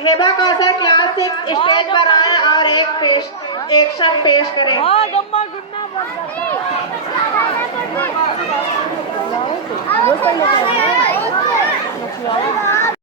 हेबा कौशल class 6 stage पर आए और एक एक्शन पेश करें। हाँ गम्मा गिनना पड़ जाता है।